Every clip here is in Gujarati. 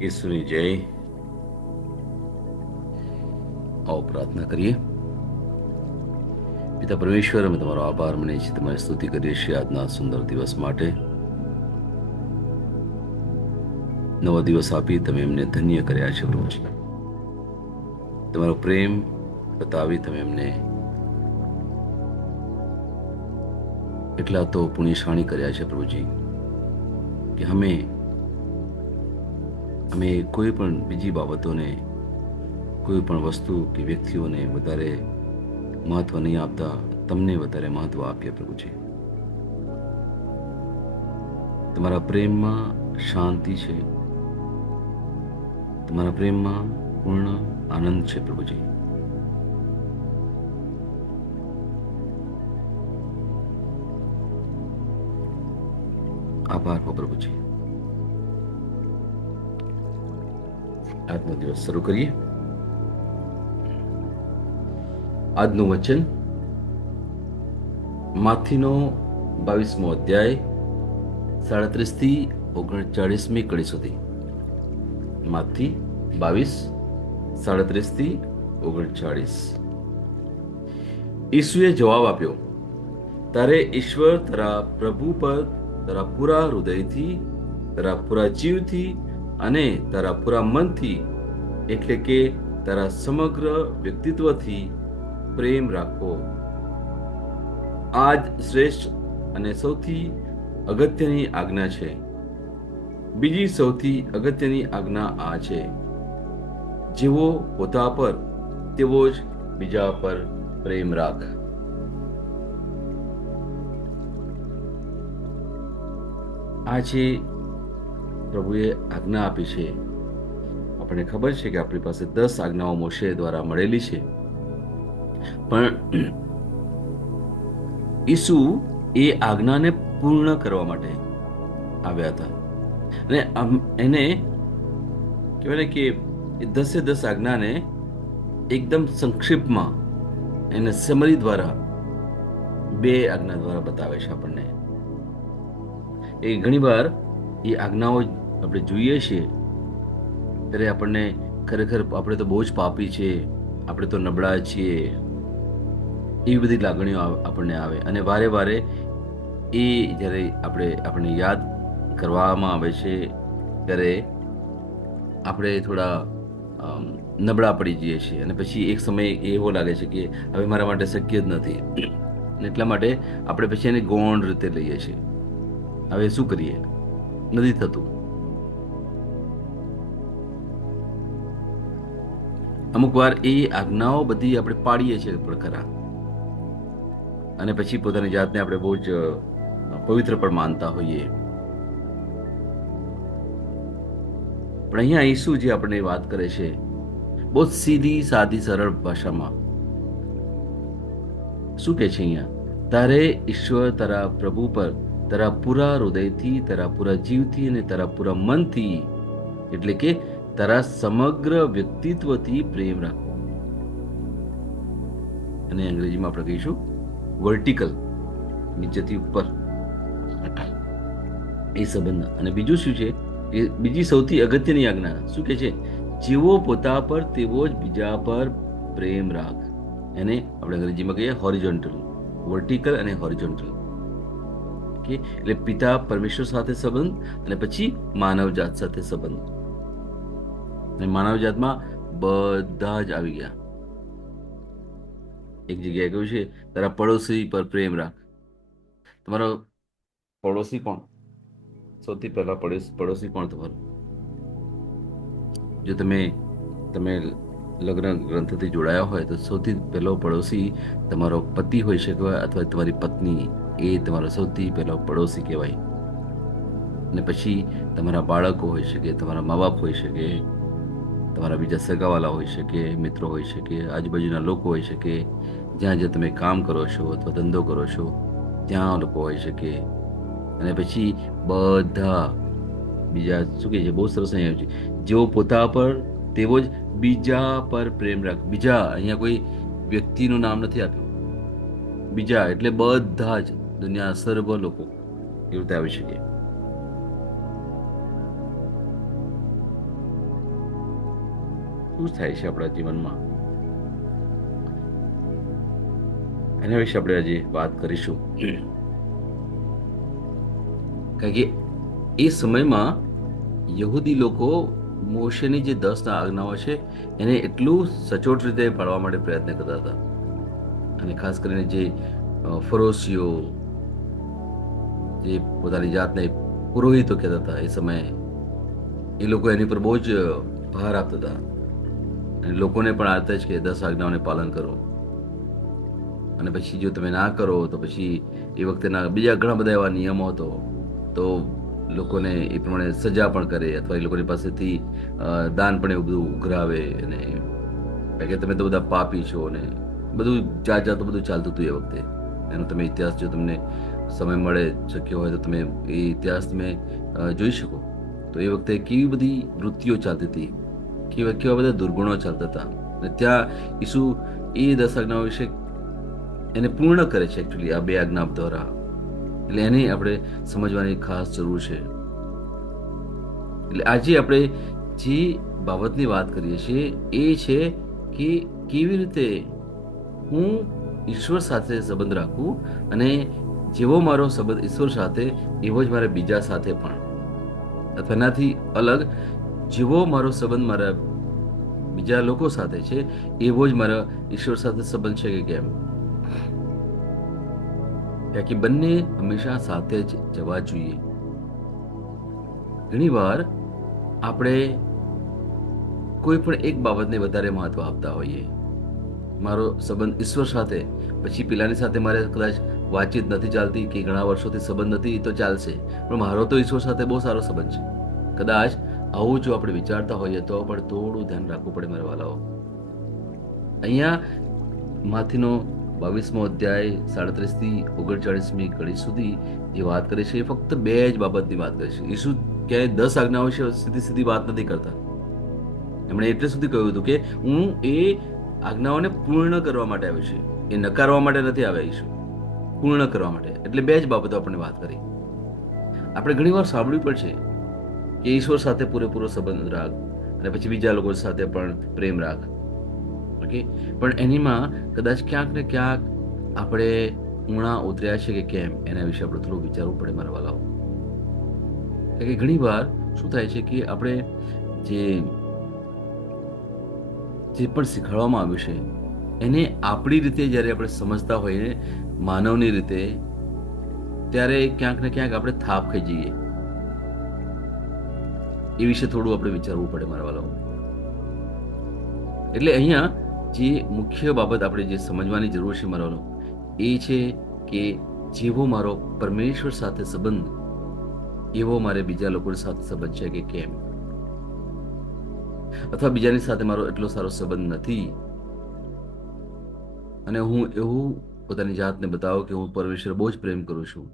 ઈસુની જય. આવો પ્રાર્થના કરીએ. પિતા પરમેશ્વર, અમે તમારો આભાર માનીએ છીએ, તમારી સ્તુતિ કરીએ છીએ આજના સુંદર દિવસ માટે. નવો દિવસ આપી તમે એમને ધન્ય કર્યા છે પ્રભુજી. તમારો પ્રેમ બતાવી તમે એમને એટલા તો પુણ્યશાળી કર્યા છે પ્રભુજી કે અમે કોઈ પણ બીજી બાબતોને, કોઈ પણ વસ્તુ કે વ્યક્તિઓને વધારે મહત્વ નહીં આપતા તમને વધારે મહત્વ આપીએ પ્રભુજી. તમારા પ્રેમમાં શાંતિ છે, તમારા પ્રેમમાં પૂર્ણ આનંદ છે પ્રભુજી. આભાર હો પ્રભુજી. આજનો દિવસ શરૂ કરીએ. આજનું વચન માથીનો 22મો અધ્યાય 37 થી 39મી કડી સુધી. માથી 22, 37 થી 39. ઈસુએ જવાબ આપ્યો, તારે ઈશ્વર તારા પ્રભુ પર તારા પૂરા હૃદયથી, તારા પૂરા જીવથી અને તારા પૂરા મનથી, એટલે કે તારા સમગ્ર વ્યક્તિત્વથી પ્રેમ રાખવો. આ જ શ્રેષ્ઠ અને સૌથી અગત્યની આજ્ઞા છે. બીજી સૌથી અગત્યની આજ્ઞા આ છે, જેવો પોતા પર તેવો જ બીજા પર પ્રેમ રાખ. આ જે પ્રભુએ આજ્ઞા આપી છે, આપણને ખબર છે કે આપણી પાસે 10 આજ્ઞાઓ મોશે દ્વારા મળેલી છે, પણ ઈસુ એ આજ્ઞાને પૂર્ણ કરવા માટે આવ્યા હતા. અને એને કહેવાય ને કે એ 10 આજ્ઞાને એકદમ સંક્ષિપ્તમાં એને સમરી દ્વારા 2 આજ્ઞા દ્વારા બતાવે છે આપણને. એ ઘણીવાર એ આજ્ઞાઓ આપણે જોઈએ છીએ ત્યારે આપણને ખરેખર આપણે તો બહુ જ પાપી છે, આપણે તો નબળા છીએ, એવી બધી લાગણીઓ આપણને આવે. અને વારે વારે એ જ્યારે આપણને યાદ કરવામાં આવે છે ત્યારે આપણે થોડા નબળા પડી જઈએ છીએ. અને પછી એક સમય એવો લાગે છે કે હવે મારા માટે શક્ય જ નથી, અને એટલા માટે આપણે પછી એને ગૌણ રીતે લઈએ છીએ. હવે શું કરીએ, નથી થતું. અમુક વાર એ આજ્ઞાઓ બધી આપણે પાડીએ છીએ પણ ખરા, અને પછી પોતાની જાતને આપણે બહુ જ પવિત્ર પણ માનતા હોઈએ. પણ અહીંયા ઈસુ જે આપણને વાત કરે છે બહુ સીધી સાદી સરળ ભાષામાં શું કહે છે અહીંયા, તારે ઈશ્વર તારા પ્રભુ પર તારા પૂરા હૃદયથી, તારા પૂરા જીવથી અને તારા પૂરા મનથી, એટલે કે તારા સમગ્ર વ્યક્તિત્વથી પ્રેમ રાખવો. અને અંગ્રેજીમાં આપણે કહીશું વર્ટિકલ, નીચેથી ઉપર એ સંબંધ. અને બીજું શું છે, એ બીજી સૌથી અગત્યની આજ્ઞા શું કે છે, જેવો પોતા પર તેવો જ બીજા પર પ્રેમ રાખ. એને આપણે અંગ્રેજીમાં કહીએ હોરિઝોન્ટલ, વર્ટિકલ અને હોરિઝોન્ટલ. કે એટલે પિતા પરમેશ્વર સાથે સંબંધ, અને પછી માનવજાત સાથે સંબંધ. અને માનવજાતમાં બધા જ આવી ગયા. એક જગ્યાએ કહ્યું છે, તારા પડોશી પર પ્રેમ રાખ. તમારો પડોશી કોણ? સૌથી પહેલા પડોશી કોણ તમારું? જો તમે લગ્ન ગ્રંથથી જોડાયા હોય તો સૌથી પહેલો પડોશી તમારો પતિ હોઈ શકે અથવા તમારી પત્ની, એ તમારો સૌથી પહેલો પડોશી કહેવાય. અને પછી તમારા બાળકો હોઈ શકે, તમારા મા બાપ હોઈ શકે, તમારા બીજા સગાવાલા હોઈ શકે, મિત્રો હોઈ શકે, આજુબાજુના લોકો હોઈ શકે, જ્યાં જ્યાં તમે કામ કરો છો અથવા ધંધો કરો છો ત્યાં લોકો હોઈ શકે. અને પછી બધા બીજા શું કહે છે, બહુ સરસ અહીંયા છે, જેવો પોતા પર તેવો જ બીજા પર પ્રેમ રાખ. બીજા અહીંયા કોઈ વ્યક્તિનું નામ નથી આપ્યું, બીજા એટલે બધા જ દુનિયા સર્વ લોકો એ રીતે આવી શકે. શું થાય છે આપણા જીવનમાં, એના વિશે આપણે આજે વાત કરીશું. કારણ કે એ સમયમાં યહૂદી લોકો મોશેની જે 10 આજ્ઞાઓ છે એને એટલું સચોટ રીતે પાળવા માટે પ્રયત્ન કરતા હતા. અને ખાસ કરીને જે ફરોશીઓ, જે પોતાની જાતને પુરોહિતો કહેતા હતા એ સમયે, એ લોકો એની પર બહુ જ ભાર આપતા હતા. અને લોકોને પણ આ જ કે 10 આજ્ઞાઓને પાલન કરો, અને પછી જો તમે ના કરો તો પછી એ વખતેના બીજા ઘણા બધા એવા નિયમો હતો, તો લોકોને એ પ્રમાણે સજા પણ કરે, અથવા એ લોકોની પાસેથી દાન પણ એવું બધું ઉઘરાવે. અને કારણ કે તમે તો બધા પાપી છો, ને બધું જાત જાતનું બધું ચાલતું હતું એ વખતે. એનો તમે ઇતિહાસ, જો તમને સમય મળે, શક્ય હોય તો તમે એ ઇતિહાસ તમે જોઈ શકો. તો એ વખતે કેવી બધી વૃત્તિઓ ચાલતી હતી, કેવા બધા દુર્ગુણો ચાલતા હતા. અને ત્યાં ઈસુ એ 10 આજ્ઞાઓ વિશે એને પૂર્ણ કરે છે એકચ્યુઅલી આ 2 આજ્ઞા દ્વારા. એટલે એને આપણે સમજવાની ખાસ જરૂર છે. એટલે આજે આપણે જે બાબતની વાત કરીએ છીએ એ છે કે કેવી રીતે હું ઈશ્વર સાથે સંબંધ રાખું, અને જેવો મારો સંબંધ ઈશ્વર સાથે એવો જ મારે બીજા સાથે પણ, અથવા એનાથી અલગ જેવો મારો સંબંધ મારા બીજા લોકો સાથે છે એવો જ મારા ઈશ્વર સાથે સંબંધ છે કે કેમ. કારણ કે બંને હંમેશા સાથે જ જવા જોઈએ. ઘણીવાર આપણે કોઈ પણ એક બાબતને વધારે મહત્વ આપતા હોઈએ. મારો સંબંધ ઈશ્વર સાથે, પછી પેલાની સાથે મારે કદાચ વાતચીત નથી ચાલતી, કે ઘણા વર્ષોથી સંબંધ નથી, તો ચાલશે, પણ મારો તો ઈશ્વર સાથે બહુ સારો સંબંધ છે. કદાચ આવું જો આપણે વિચારતા હોઈએ તો પણ થોડું ધ્યાન રાખવું પડે મારા વાલાઓ. અહીંયા માથીનો 22મો અધ્યાય 37 થી 39મી કડી સુધી જે વાત કરે છે એ ફક્ત 2 જ બાબતની વાત કરે છે. ઈસુ ક્યાંય 10 આજ્ઞાઓ વિશે સીધી વાત નથી કરતા. એમણે એટલે સુધી કહ્યું હતું કે હું એ આજ્ઞાઓને પૂર્ણ કરવા માટે આવ્યો છું, એ નકારવા માટે નથી આવ્યા ઈસુ, પૂર્ણ કરવા માટે. એટલે 2 જ બાબતો આપણે વાત કરી. આપણે ઘણીવાર સાંભળ્યું પણ છે કે ઈશ્વર સાથે પૂરેપૂરો સંબંધ રાખ, અને પછી બીજા લોકો સાથે પણ પ્રેમ રાખ. ઓકે, પણ એનીમાં કદાચ ક્યાંક ને ક્યાંક આપણે ઊણા ઉતર્યા છે કે કેમ, એના વિશે આપણે થોડું વિચારવું પડે મારા વાલાઓ. કારણ કે ઘણી વાર શું થાય છે કે આપણે જે પણ શીખવાડવામાં આવ્યું છે એને આપણી રીતે જ્યારે આપણે સમજતા હોઈએ, માનવની રીતે, ત્યારે ક્યાંક ને ક્યાંક આપણે થાપ ખાઈ જઈએ. એ વિશે થોડું આપણે વિચારવું પડે મારા વાલાઓ. એટલે અહીંયા જે મુખ્ય બાબત આપણે જે સમજવાની જરૂર છે મારા વાલાઓ, એ છે કે જેવો મારો પરમેશ્વર સાથે સંબંધ, એવો મારે બીજા લોકો સાથે સંબંધ છે કે કેમ. અથવા બીજાની સાથે મારો એટલો સારો સંબંધ નથી, અને હું એવું પોતાની જાતને બતાવો કે હું પરમેશ્વર બહુ જ પ્રેમ કરું છું.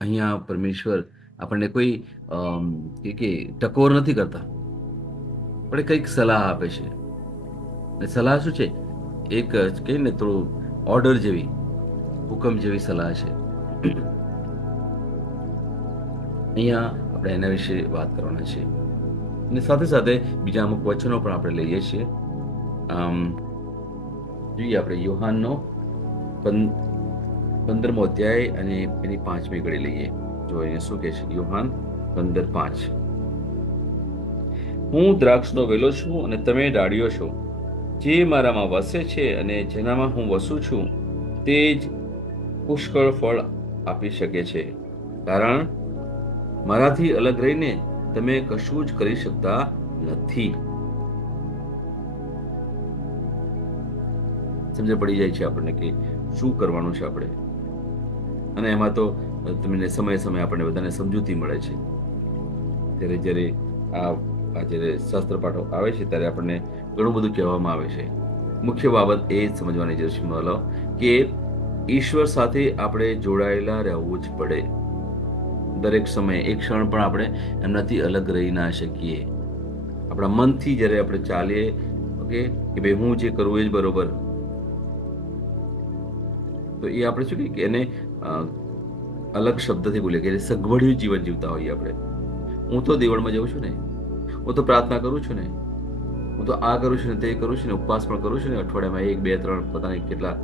અહીંયા પરમેશ્વર આપણને કોઈ કે ટકોર નથી કરતા, પણ કંઈક સલાહ આપે છે. અને સલાહ શું છે? એક કહીએ ને થોડું ઓર્ડર જેવી, હુકમ જેવી સલાહ છે. અહીંયા આપણે એના વિશે વાત કરવાના છે. અને સાથે સાથે બીજા અમુક વચનો પણ આપણે લઈએ છીએ. જોઈએ આપણે યોહાનનો 15મો અધ્યાય અને એની 5મી કડી લઈએ. જો અહીંયા શું કહે છે? યોહાન 15:5. હું દ્રાક્ષનો વેલો છું અને તમે ડાળીઓ છો. જે મારામાં વસે છે અને જેનામાં હું વસું છું તે જ પુષ્કળ ફળ આપી શકે છે, કારણ મારાથી અલગ રહીને તમે કશું જ કરી શકતા નથી. સમજ પડી જાય છે આપણને કે શું કરવાનું છે આપણે. અને એમાં તો તમને સમયે સમયે આપણને બધાને સમજૂતી મળે છે. ત્યારે જ્યારે જ્યારે શાસ્ત્ર પાઠો આવે છે ત્યારે આપણને ઘણું બધું કહેવામાં આવે છે. મુખ્ય બાબત એ જ સમજવાની જરૂર છે માલો, કે ઈશ્વર સાથે આપણે જોડાયેલા રહેવું જ પડે. દરેક સમયે એક ક્ષણ પણ આપણે એમનાથી અલગ રહી ના શકીએ. આપણા મનથી જ્યારે આપણે ચાલીએ, ઓકે, કે ભાઈ હું જે કરું એ જ બરોબર, તો એ આપણે શું કે એને અલગ શબ્દથી બોલીએ કે સગવડિયું જીવન જીવતા હોઈએ આપણે. હું તો દેવળમાં જાઉં છું ને, હું તો પ્રાર્થના કરું છું ને, હું તો આ કરું છું ને તે કરું છું ને ઉપવાસ પણ કરું છું ને અઠવાડિયામાં 1 2 3 પતા નહીં કેટલા,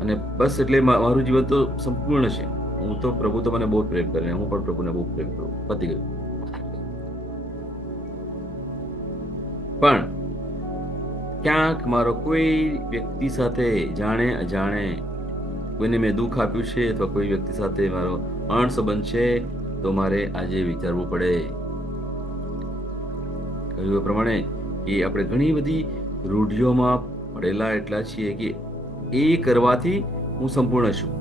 અને બસ એટલે મારું જીવન તો સંપૂર્ણ છે. હું તો પ્રભુ તો મને બહુ પ્રેમ કરે, હું પણ પ્રભુને બહુ પ્રેમ કરું, પતી ગયું. પણ ક્યાંક મારો કોઈ વ્યક્તિ સાથે જાણે અજાણે કોઈને મેં દુઃખ આપ્યું છે અથવા કોઈ વ્યક્તિ સાથે મારો અણસંબંધ છે, તો મારે આજે વિચારવું પડે. કહ્યું એ પ્રમાણે કે આપણે ઘણી બધી રૂઢિઓમાં પડેલા એટલા છીએ કે એ કરવાથી હું સંપૂર્ણ છું.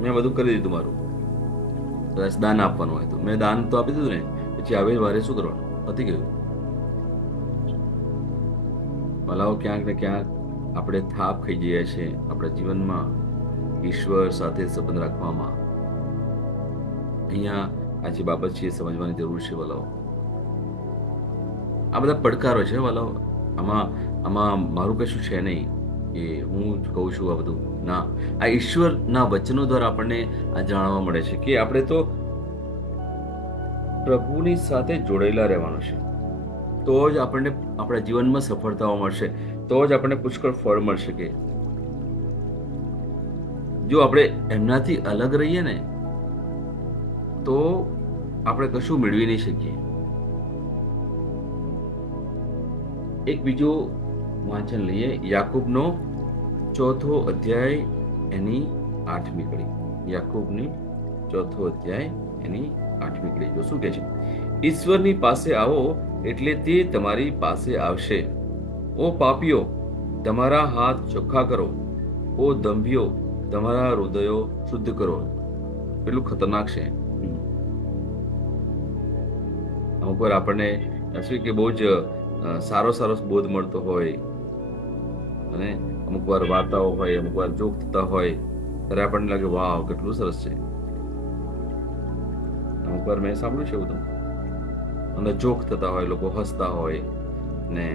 મેં બધું કરી દીધું મારું. કદાચ દાન આપવાનું હોય તો મેં દાન તો આપી દીધું ને, પછી આવે મારે શું કરવાનું, પતી ગયું. ભલાઓ ક્યાંક ને ક્યાંક આપણે થાપ ખાઈ જઈએ છીએ આપણા જીવનમાં ઈશ્વર સાથે સંબંધ રાખવામાં. અહીંયા આ જે બાબત છે એ સમજવાની જરૂર છે ભલાઓ. આ બધા પડકારો છે ભલાઓ. આમાં આમાં મારું કશું છે નહીં કે હું કહું છું આ બધું, ના. આ ઈશ્વરના વચનો દ્વારા આપણને આ જાણવા મળે છે કે આપણે તો પ્રભુની સાથે જોડાયેલા રહેવાનું છે, તો જ આપણને આપણા જીવનમાં સફળતાઓ મળશે, તો જ આપણને પુષ્કળ ફળ મળશે. કે જો આપણે એમનાથી અલગ રહીએ ને તો આપણે કશું મેળવી નહીં શકીએ. એક બીજો વાંચન લઈએ, યાકૂબનો 4થો અધ્યાય એની 8મી કડી. યાકૂબની 4થો અધ્યાય એની 8મી કડી. જો શું કહે છે, ઈશ્વરની પાસે આવો એટલે તે તમારી પાસે આવશે. ઓ પાપીઓ, તમારા હાથ ચોખ્ખા કરો. ઓ દંભીઓ, તમારા હૃદયો શુદ્ધ કરો. કેટલું ખતરનાક છે. અમુક વાર આપણને શું કે બહુ જ સારો બોધ મળતો હોય, અને અમુક વાર વાર્તાઓ હોય, અમુક વાર જોક થતા હોય, ત્યારે આપણને લાગે વાવ કેટલું સરસ છે. અમુક વાર મેં સાંભળ્યું છે બધું, અને જોક થતા હોય, લોકો હસતા હોય ને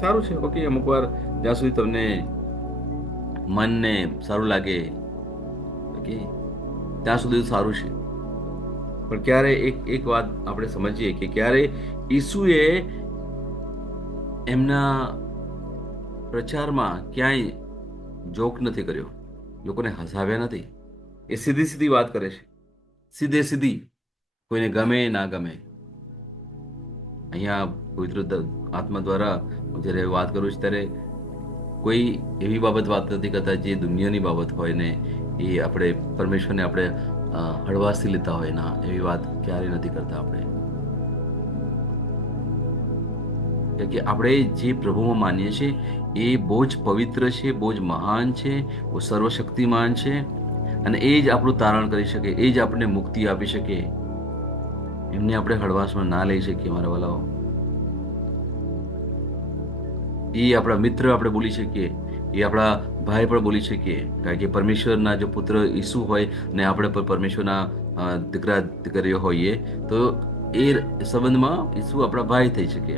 સારું છે. ઓકે, અમુક વાર જ્યાં સુધી તમને મનને સારું લાગે ઓકે ત્યાં સુધી સારું છે. પણ ક્યારે એક વાત આપણે સમજીએ કે ક્યારે ઈસુએ એમના પ્રચારમાં ક્યાંય જોક નથી કર્યો, લોકોને હસાવ્યા નથી. એ સીધી વાત કરે છે, સીધી, કોઈને ગમે ના ગમે. અહીંયા પવિત્ર આત્મા દ્વારા જ્યારે વાત કરું છું ત્યારે કોઈ એવી બાબત વાત નથી કરતા જે દુનિયાની બાબત હોય ને એ આપણે પરમેશ્વરને આપણે હળવાશથી લેતા હોય, ના, એવી વાત ક્યારેય નથી કરતા આપણે. કે આપણે જે પ્રભુમાં માનીએ છીએ એ બહુ જ પવિત્ર છે, બહુ જ મહાન છે, બહુ સર્વશક્તિમાન છે, અને એ જ આપણું તારણ કરી શકે, એ જ આપણને મુક્તિ આપી શકે. એમને આપણે હળવાશમાં ના લઈ શકીએ મારા વાલાઓ. એ આપણા મિત્ર આપણે બોલી શકીએ, એ આપણા ભાઈ પણ બોલી શકીએ, કારણ કે પરમેશ્વરના જો પુત્ર ઈસુ હોય ને આપણે પણ પરમેશ્વરના દીકરા દીકરીઓ હોઈએ તો એ સંબંધમાં ઈસુ આપણા ભાઈ થઈ શકે.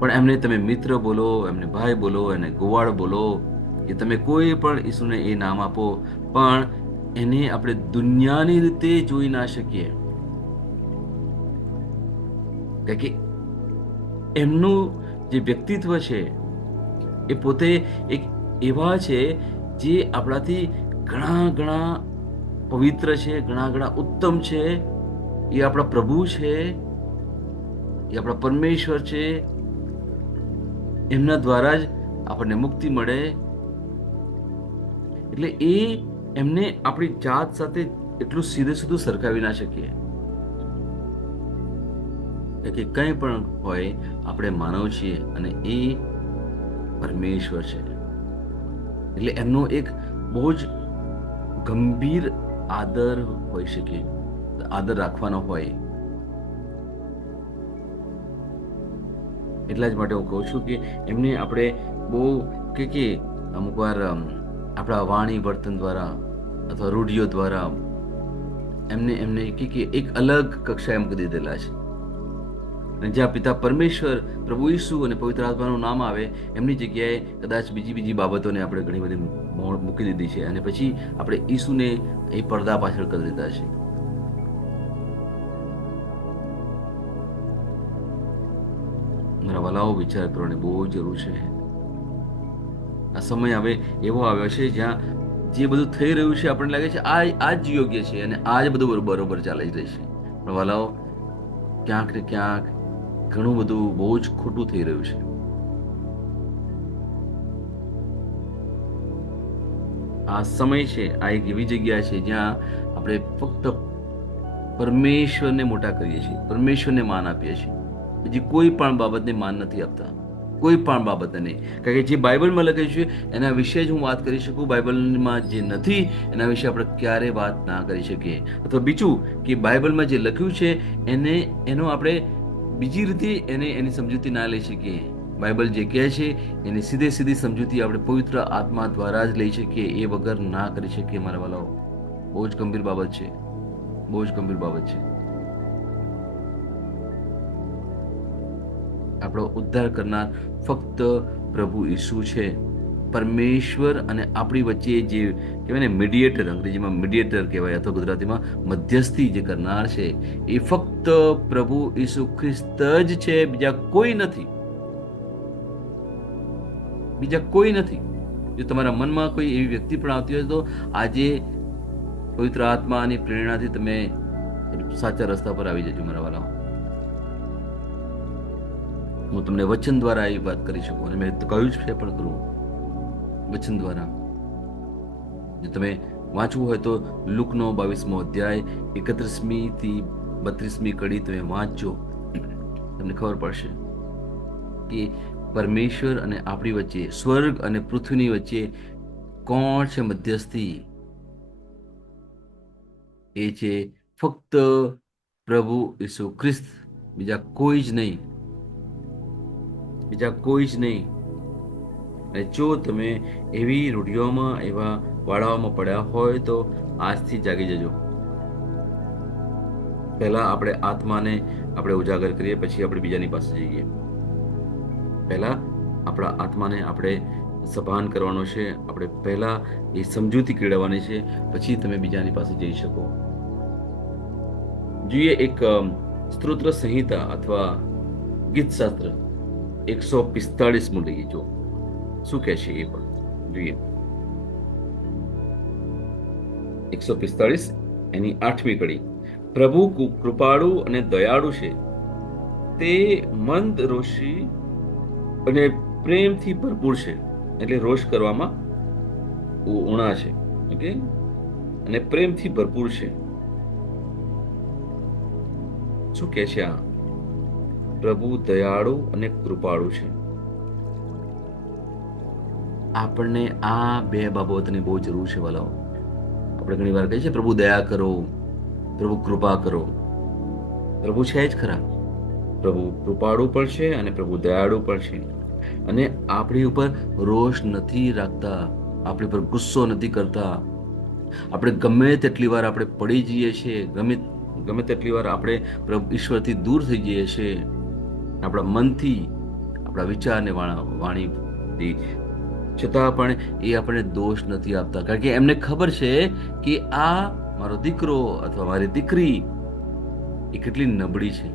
પણ એમને તમે મિત્ર બોલો, એમને ભાઈ બોલો, એને ગોવાળ બોલો, કે તમે કોઈ પણ ઈસુને એ નામ આપો, પણ એને આપણે દુનિયાની રીતે જોઈ ના શકીએ. કારણ કે એમનું જે વ્યક્તિત્વ છે એ પોતે એક એવા છે જે આપણાથી ઘણા પવિત્ર છે, ઘણા ઉત્તમ છે. એ આપણા પ્રભુ છે, એ આપણા પરમેશ્વર છે. એમના દ્વારા જ આપણને મુક્તિ મળે. એટલે એમને આપણી જાત સાથે એટલું સીધું સરખાવી ના શકીએ. કે કંઈ પણ હોય, આપણે માનવ છીએ અને એ પરમેશ્વર છે. એટલે એમનો એક બહુ જ ગંભીર આદર હોઈ શકે, આદર રાખવાનો હોય. એટલા જ માટે હું કહું છું કે એમને આપણે બહુ કે અમુક વાર આપણા વાણી વર્તન દ્વારા અથવા રૂઢિઓ દ્વારા એમને કે એક અલગ કક્ષાએ મૂકી દીધેલા છે. અને જ્યાં પિતા પરમેશ્વર, પ્રભુ ઈસુ અને પવિત્ર આત્માનું નામ આવે, એમની જગ્યાએ કદાચ બીજી બાબતોને આપણે ઘણી બધી મૂકી દીધી છે, અને પછી આપણે ઈસુને એ પડદા પાછળ કરી દીધા છે. મારા વાલાઓ, વિચાર કરવાની બહુ જરૂર છે. આ સમય હવે એવો આવ્યો છે જ્યાં જે બધું થઈ રહ્યું છે આપણને લાગે છે આ જ યોગ્ય છે અને આ જ બધું બરોબર ચાલે જ રહેશે. પણ વાલાઓ, ક્યાંક ને ક્યાંક ઘણું બધું બહુ જ ખોટું થઈ રહ્યું છે. આ સમય છે, આ એક એવી જગ્યા છે જ્યાં આપણે ફક્ત પરમેશ્વરને મોટા કરીએ છીએ, પરમેશ્વરને માન આપીએ છીએ, બીજી કોઈ પણ બાબતને માન નથી આપતા, કોઈ પણ બાબતને નહીં. કારણ કે જે બાઇબલમાં લખ્યું છે એના વિશે જ હું વાત કરી શકું. બાઇબલમાં જે નથી એના વિશે આપણે ક્યારે વાત ના કરી શકીએ. અથવા બીજું કે બાઇબલમાં જે લખ્યું છે એનો આપણે બીજી રીતે એની સમજૂતી ના લઈ શકીએ. બાઇબલ જે કહે છે એની સીધી સમજૂતી આપણે પવિત્ર આત્મા દ્વારા જ લઈ શકીએ, એ વગર ના કરી શકીએ. મારા વાલાઓ, બહુ જ ગંભીર બાબત છે, બહુ જ ગંભીર બાબત છે. આપણો ઉદ્ધાર કરનાર ફક્ત પ્રભુ ઈસુ છે. પરમેશ્વર અને આપણી વચ્ચે જે કહેવાય ને મીડિયેટર, અંગ્રેજીમાં મીડિયેટર કહેવાય અથવા ગુજરાતીમાં મધ્યસ્થી જે કરનાર છે એ ફક્ત પ્રભુ ઈસુ ખ્રિસ્ત જ છે, બીજા કોઈ નથી, બીજા કોઈ નથી. જો તમારા મનમાં કોઈ એવી વ્યક્તિ પણ આવતી હોય તો આજે પવિત્ર આત્માની પ્રેરણાથી તમે સાચા રસ્તા પર આવી જજો મારા વાલા. હું તમને વચન દ્વારા એ વાત કરી શકું અને મેં કહ્યું જ છે પણ કરું વચન દ્વારા. જો તમે વાંચવું હોય તો લુકનો 22મો અધ્યાય 31મી થી 32મી કડી તમે વાંચજો, તમને ખબર પડશે કે પરમેશ્વર અને આપણી વચ્ચે, સ્વર્ગ અને પૃથ્વીની વચ્ચે કોણ છે મધ્યસ્થી? એ છે ફક્ત પ્રભુ ઈસુ ખ્રિસ્ત, બીજા કોઈ જ નહીં, બીજા કોઈ જ નહીં. અને જો તમે એવી રૂઢિઓમાં, એવા વાળાઓમાં પડ્યા હોય તો આજથી જાગી જજો. પહેલા આપણે આત્માને આપણે ઉજાગર કરીએ, પછી આપણે બીજાની પાસે જઈએ. પહેલા આપણા આત્માને આપણે સભાન કરવાનો છે, આપણે પહેલા એ સમજૂતી કેળવવાની છે, પછી તમે બીજાની પાસે જઈ શકો. જોઈએ એક સ્તોત્ર સંહિતા અથવા ગીતશાસ્ત્ર 145 લઈએ, જો શું કહે છે એ પણ જોઈએ. 145 એની 8મી કડી. પ્રભુ કૃપાળુ અને દયાળુ છે, તે મંદ રોષી અને પ્રેમથી ભરપૂર છે. એટલે રોષ કરવામાં ઉણા છે, ઓકે, અને પ્રેમથી ભરપૂર છે. શું કહે છે આ? પ્રભુ દયાળુ અને કૃપાળુ છે. આપણને આ બે બાબતની બહુ જરૂર છે વાલાઓ. આપણે ઘણી વાર કહીએ છીએ પ્રભુ દયા કરો, પ્રભુ કૃપા કરો. પ્રભુ છે જ ખરા, પ્રભુ કૃપાળુ પણ છે અને પ્રભુ દયાળુ પણ છે. અને આપણી ઉપર રોષ નથી રાખતા, આપણી પર ગુસ્સો નથી કરતા. આપણે ગમે તેટલી વાર આપણે પડી જઈએ છીએ, ગમે તેટલી વાર આપણે ઈશ્વરથી દૂર થઈ જઈએ છીએ, આપણા મનથી, આપણા વિચારને વાણીથી, છતાં પણ એ આપણને દોષ નથી આપતા. કારણ કે એમને ખબર છે કે આ મારો દીકરો અથવા મારી દીકરી એ કેટલી નબળી છે.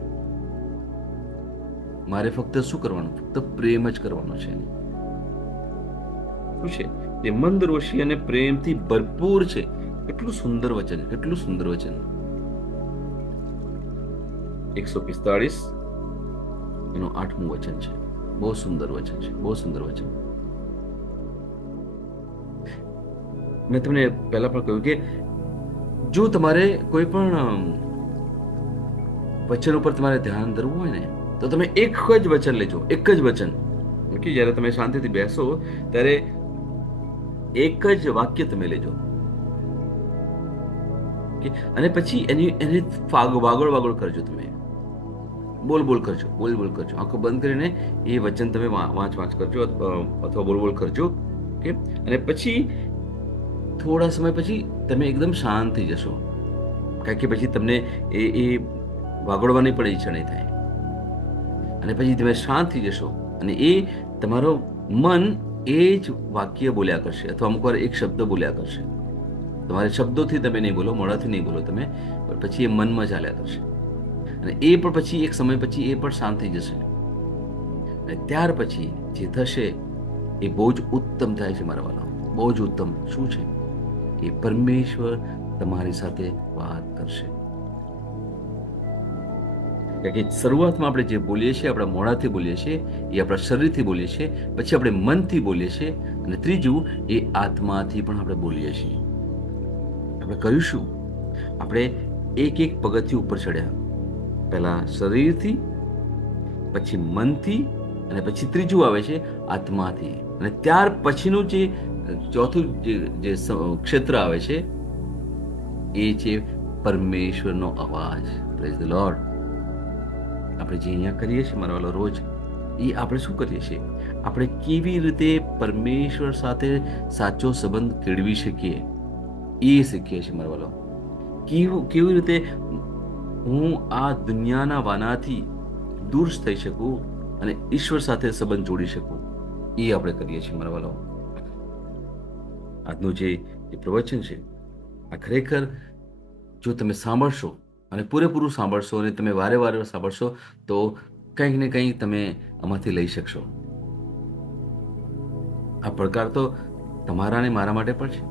મારે ફક્ત શું કરવાનું? ફક્ત પ્રેમ જ કરવાનો છે. શું છે? તે મંદ રોષી અને પ્રેમથી ભરપૂર છે. કેટલું સુંદર વચન, કેટલું સુંદર વચન. 145 એનું 8મું વચન છે. બહુ સુંદર વચન છે, બહુ સુંદર વચન. મેં તમને પહેલા પણ કહ્યું કે જો તમારે કોઈ પણ વચન ઉપર તમારે ધ્યાન ધરવું હોય ને તો તમે એક જ વચન લેજો, એક જ વચન. ઓકે, જ્યારે તમે શાંતિથી બેસો ત્યારે એક જ વાક્ય તમે લેજો, અને પછી એને વાગોળ કરજો. તમે બોલ કરજો, આંખો બંધ કરીને એ વચન તમે વાંચ કરજો અથવા બોલ કરજો. ઓકે, અને પછી થોડા સમય પછી તમે એકદમ શાંત થઈ જશો, કારણ કે પછી તમને એ વાગોળવાની પણ ઈચ્છા નહીં થાય. અને પછી તમે શાંત થઈ જશો અને એ તમારો મન એ જ વાક્ય બોલ્યા કરશે અથવા અમુક વાર એક શબ્દ બોલ્યા કરશે. તમારે શબ્દોથી તમે નહીં બોલો, મોઢાથી નહીં બોલો તમે, પણ પછી એ મનમાં ચાલ્યા કરશે. અને એ પણ પછી એક સમય પછી એ પણ શાંત થઈ જશે. અને ત્યાર પછી જે થશે એ બહુ જ ઉત્તમ થાય છે મારા વાલા, બહુ જ ઉત્તમ. શું છે? એ પરમેશ્વર તમારી સાથે વાત કરશે. કારણ કે શરૂઆતમાં આપણે જે બોલીએ છીએ આપણા મોઢાથી બોલીએ છીએ, એ આપણા શરીરથી બોલીએ છીએ, પછી આપણે મનથી બોલીએ છીએ, અને ત્રીજું એ આત્માથી પણ આપણે બોલીએ છીએ. આપણે કરીશું, આપણે એક એક પગથિયું ઉપર ચડ્યા. પહેલા શરીરથી, પછી મનથી, અને પછી ત્રીજું આવે છે આત્માથી. અને ત્યાર પછીનું જે ચોથું જે ક્ષેત્ર આવે છે એ છે પરમેશ્વરનો અવાજ. Praise the lord. આપણે જે અહીંયા કરીએ છીએ મારા વાલો રોજ, એ આપણે શું કરીએ છીએ? આપણે કેવી રીતે પરમેશ્વર સાથે સાચો સંબંધ કેળવી શકીએ એ શીખીએ છીએ મારા વાલો. કેવી રીતે હું આ દુનિયાના વાનાથી દૂર થઈ શકું અને ઈશ્વર સાથે સંબંધ જોડી શકું, એ આપણે કરીએ છીએ મારા વાલો. આજનું જે પ્રવચન છે આ ખરેખર જો તમે સાંભળશો અને પૂરેપૂરું સાંભળશો અને તમે વારે વારે સાંભળશો તો કંઈક ને કંઈક તમે આમાંથી લઈ શકશો. આ પડકાર તો તમારા ને મારા માટે પણ છે,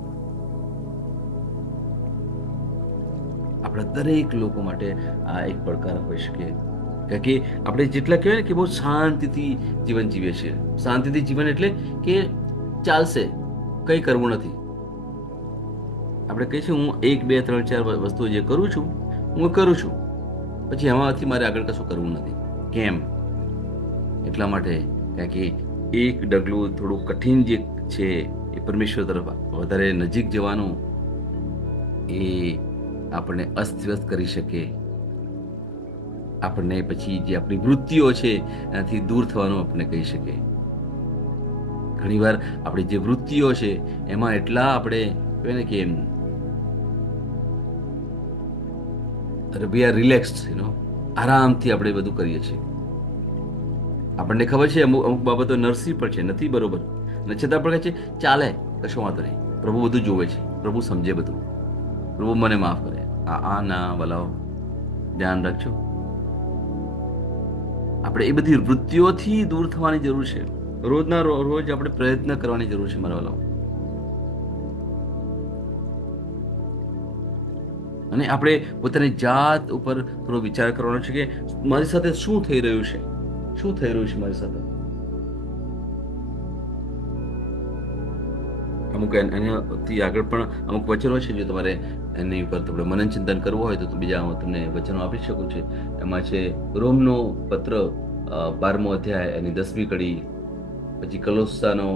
આપણા દરેક લોકો માટે આ એક પડકાર હોઈ શકે. કારણ કે આપણે જેટલા કહેવાય ને કે બહુ શાંતિથી જીવન જીવીએ છીએ. શાંતિથી જીવન એટલે કે ચાલશે, કંઈ કરવું નથી. આપણે કહીશું હું 1 2 3 4 વસ્તુઓ જે કરું છું હું કરું છું, પછી એમાંથી મારે આગળ કશું કરવું નથી. કેમ? એટલા માટે કારણ કે એક ડગલું થોડું કઠિન જે છે એ પરમેશ્વર તરફ વધારે નજીક જવાનું, એ આપણને અસ્તવ્યસ્ત કરી શકે. આપણને પછી જે આપણી વૃત્તિઓ છે એનાથી દૂર થવાનું આપણને કહી શકે. ઘણીવાર આપણી જે વૃત્તિઓ છે એમાં એટલા આપણે કહેવાય ને કે વી આર રિલેક્સ્ડ, આરામથી આપણે બધું કરીએ છીએ. આપણને ખબર છે અમુક અમુક બાબતો નરસી પણ છે, નથી બરોબર, અને છતાં પણ કહે છે ચાલે, કશો વાંધો નહીં, પ્રભુ બધું જોવે છે, પ્રભુ સમજે બધું, પ્રભુ મને માફ કરે. આ ના વલાઓ, ધ્યાન રાખજો. આપણે એ બધી વૃત્તિઓથી દૂર થવાની જરૂર છે. રોજના રોજ આપણે પ્રયત્ન કરવાની જરૂર છે મારા વલાઓ. અને આપણે પોતાની જાત ઉપર થોડો વિચાર કરવાનો છે કે મારી સાથે શું થઈ રહ્યું છે, શું થઈ રહ્યું છે મારી સાથે. અમુક એનાથી આગળ પણ અમુક વચનો છે જે તમારે એની ઉપર આપણે મનન ચિંતન કરવું હોય તો બીજા હું તમને વચનો આપી શકું છું. એમાં છે રોમનો પત્ર 12મો અધ્યાય એની 10મી કડી, પછી કલોસાનો